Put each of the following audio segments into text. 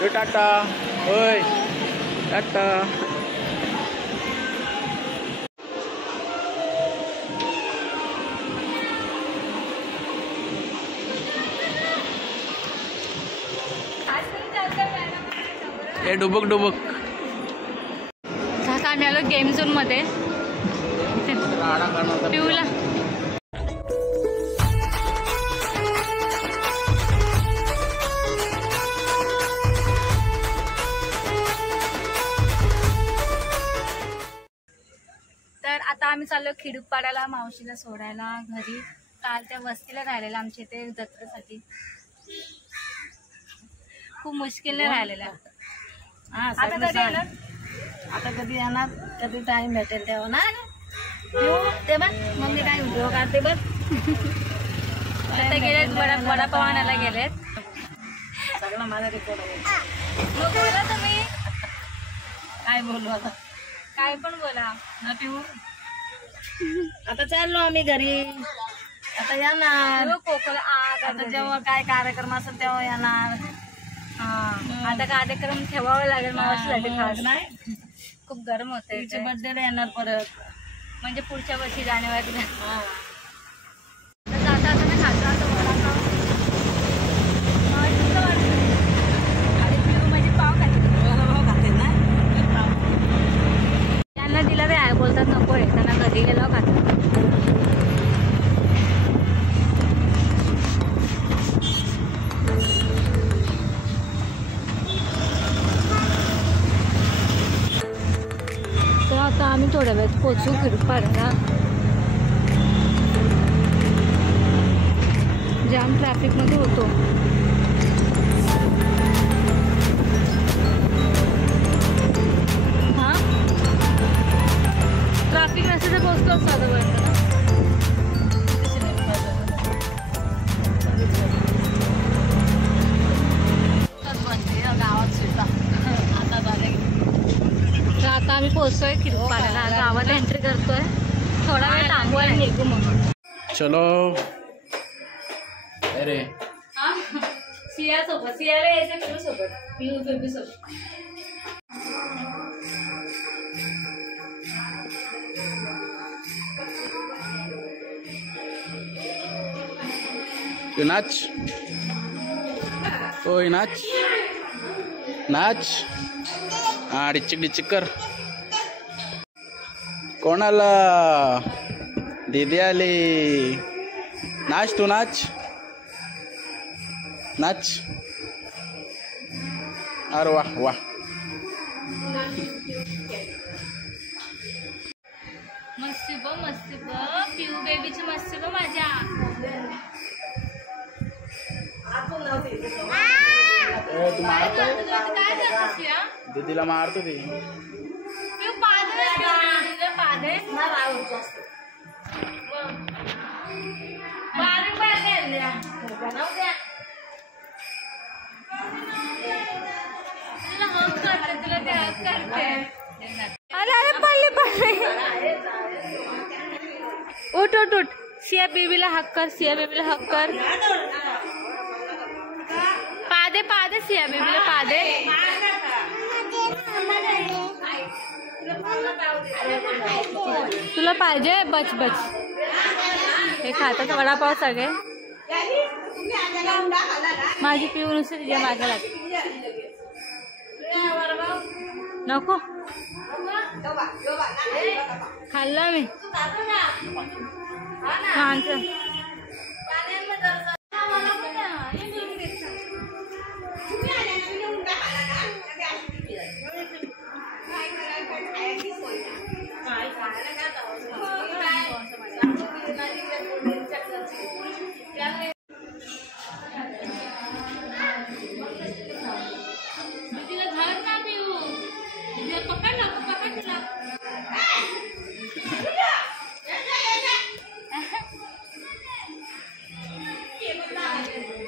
टाटा होय टाटा. हे डुबुक डुबुक. आता आम्ही आलो गेम झोन मध्ये. पिऊला तर आता आम्ही चाललो खिडूपाड्याला मावशीला सोडायला घरी. काल त्या वस्तीला राहिलेला आमच्या इथे जत्रेसाठी. खूप मुश्किलने राहिलेला. आता कधी येणार? आता कधी येणार, कधी टाइम भेटेल तेव्हा ना येऊ. ते बघ मम्मी काय व्हिडिओ काढते बघ. आता गेलेत वडापाव आणायला गेलेत. सगळं माझा रेकॉर्ड आहे. मग बोला तुम्ही. काय बोलू आता, काय पण बोला ना पिऊ. आता चाललो आम्ही घरी. आता येणार कोकण आता जेव्हा काय कार्यक्रम असेल तेव्हा येणार. आता कार्यक्रम ठेवावा लागेल मावशीसाठी खास. नाही खूप गरम होते. तिच्या बर्थडेला येणार परत, म्हणजे पुढच्या वर्षी जानेवारीला. आता आता मी खातो आता वडापाव. आणि पिऊ म्हणजे पाव खाते ना. त्यांना दिला ते बोलतात नको आहे, त्यांना घरी गेलो खातात. तर आता आम्ही थोड्या वेळात पोचू खिडूपाड्याला. जाम ट्रॅफिक मध्ये होतो. हा ट्रॅफिक नसेल तर पोचतो असतो गावात सुद्धा आता झाले. तर आता आम्ही पोहोचतोय खिडूपाड्याला. गावात एंट्री करतोय. थोडा वेळ थांबवायला निघू मग. चलो. अरे सिया सोबत, सियाला यायचं पिऊ सोबत. पिऊ बेबी सोबत. तू नाच. ओय नाच नाच. हा डिचिक डिचिक कर. कोणाला दीदी आली. नाच तू नाच नाच. अरे वाह वाह. मस्ती बघ पिऊ बेबीची मस्ती बघ माझ्या. तू मारतो काय करतोस या? दीदीला मारतो ती. पिऊ पादे पादे बारीक तुला हक करते, तुला ते हक करते. अरे अरे पडले पडले. उठ उठ उठ. सिया बेबीला हक कर. सिया बेबीला हक कर. पादे पादे सिया बेबीला पादे. तुला पाहिजे बच बच. हे खातात वडापाव सगळे. माझी पिऊ नुसती तिच्या मागे लागते. नको खाल्ला मी माणसं.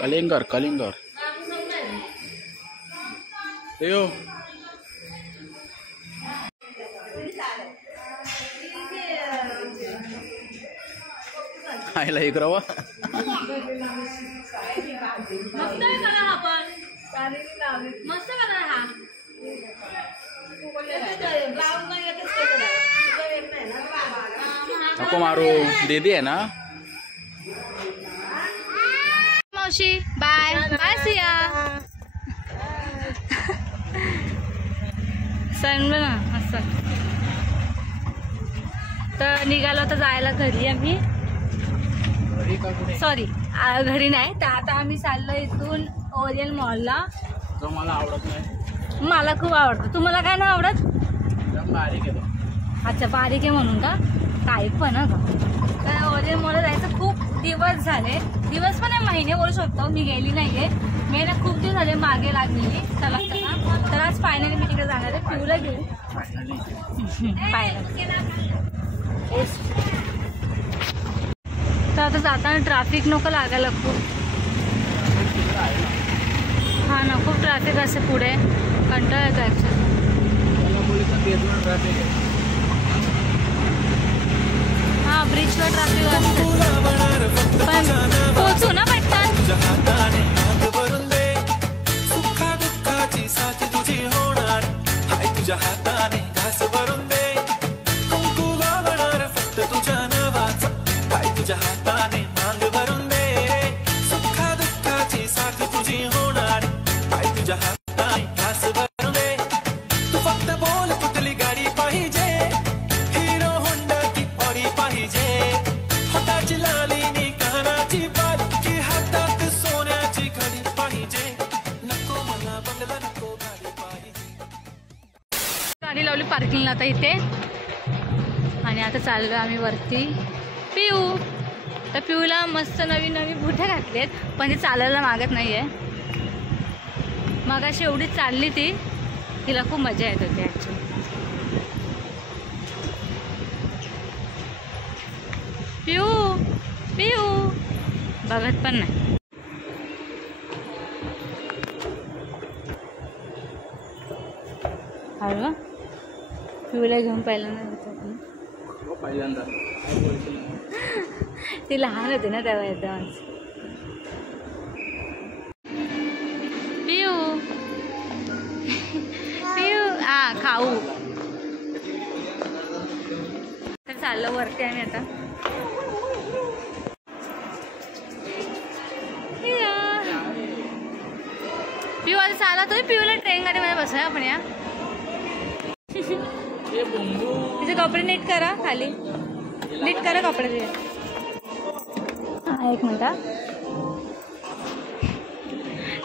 कलिंगर कलिंगर. यो खायला एक रवा. मस्त कलर हा. ब्लाऊज नाही येतच तुझं येत नाही ना. नको मारू, दीदी आहे ना. मावशी बाय बाय सिया. सांगलं ना असं. तर निघालो तर जायला घरी आम्ही. सॉरी घरी नाही. तर आता आम्ही चाललो इथून ओरियन मॉलला. तो मला आवडत नाही. मला खूप आवडतं. तुम्हाला काय नाही आवडत? एकदम बारीक आहे तो. अच्छा बारीक आहे म्हणून का? काही पण का. तर ओरियन मॉलला जायचं खूप दिवस झाले. दिवस पण महिने बोलू शकतो. मी गेली नाहीये. मी ना खूप दिवस झाले मागे लागलेली. चला तर आज फायनली मी तिकडे जाणार आहे. पिऊला घेऊन फायनली. तर आता जाताना ट्रॅफिक नको लागायला खूप. हा ना खूप ट्रॅफिक असे पुढे. कंटाळा येतो ॲक्च्युली. हा ब्रिजवर ट्रॅफिक असते पण पोहोचू ना पटकन. गाडी लावली पार्किंगला आता इथे. आणि आता चाललो आम्ही वरती. पिऊ तर पिऊला मस्त नवीन नवीन बुठे घातलेत पण ती चालायला मागत नाहीये. मग अशी एवढी चालली ती. तिला खूप मजा येत होती ॲक्च्युली. पिऊ पिऊ बघत पण नाही. अरे पिऊला घेऊन पहिल्यांदा ती लहान होती ना तेव्हा एकदम. पिऊ पिऊ हा खाऊ. तर चाललो वरती आम्ही आता. पिऊ आता चाला तो. पिऊला ट्रेन गाडीमध्ये बसूया आपण. या तिचे कपडे नीट करा खाली. नीट करा कपडे तुझे. हा एक मिनिट.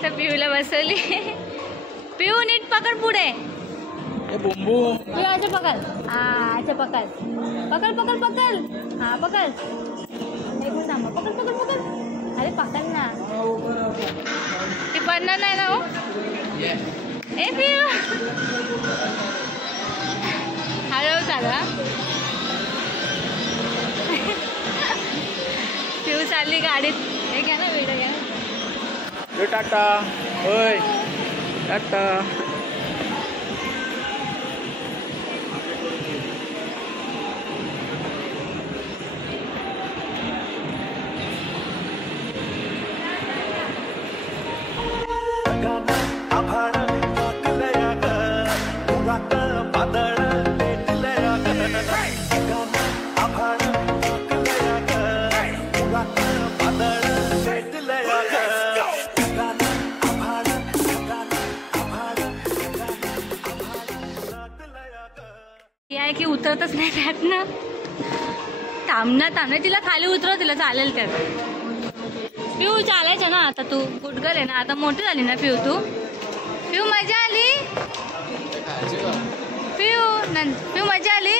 तर पिऊला बसवली. पिऊ नीट पकड पुढे. बुंबू पिऊ अच्छा पकड. हा अच्छा पकड पकड पकड पकड. हा पकड. एक मिनिट थांबा. पकड पकड पकड. अरे पकड ना. ती पडणार नाही ना. हो ए पिऊ हळू चाला. पिऊ चालली गाडीत. हे घ्या ना व्हिडिओ घ्या. टाटा. होय टाटा. की उतरतच नाही त्यात ना. थांबना तिला खाली उतरव. तिला चालेल त्यात. पिऊ चालायचं ना आता. तू गुडगल आहे ना आता. मोठी झाली ना पिऊ तू. पिऊ मजा आली. पिऊ मजा आली.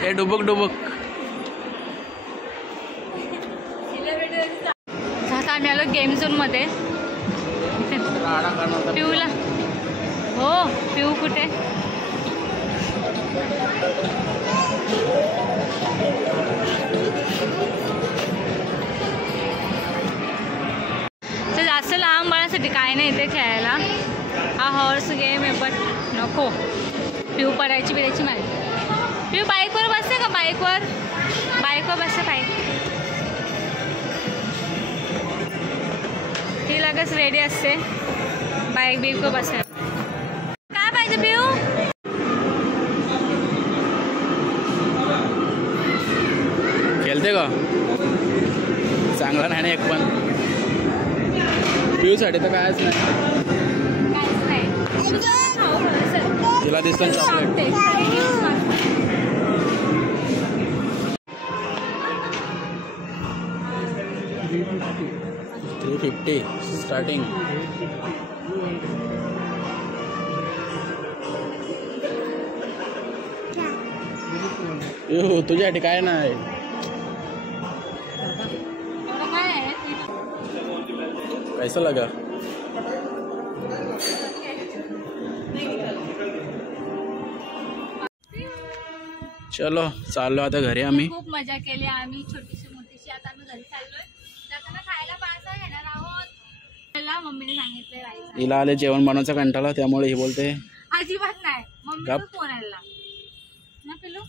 हे डुबुक डुबुक. आता आम्ही आलो गेम झोन मध्ये. पिऊला हो. पिऊ कुठे? इथे काय नाही इथे खेळायला. हा हॉर्स गेम आहे बट नको. पिऊ पडायची बिडायची माहिती. पिऊ बाईकवर बसते का? बाईकवर बसते बाईक. ती लगेच रेडी असते बाईक बिकवर बसायला. काय पाहिजे पिऊ? खेळते का? चांगला नाही ना एक पण. पिऊसाठी तर कायच नाही. काहीच नाही. तिला दिसतं चॉकलेट. 350 स्टार्टिंग. तुझ्यासाठी काय नाही. पैसा लगा. चलो चाललो आता घरी आम्ही. खूप मजा केली आम्ही छोटीशी मोठीशी. आता आम्ही घरी चाललोय. जाताना खायला पार्सल घेणार आहोत. मम्मीने सांगितलंय राहायचं. हिला आले जेवण बनवायचा कंटाळा त्यामुळे ही बोलते अजिबात नाही. मम्मीचा फोन आला ना पिलू.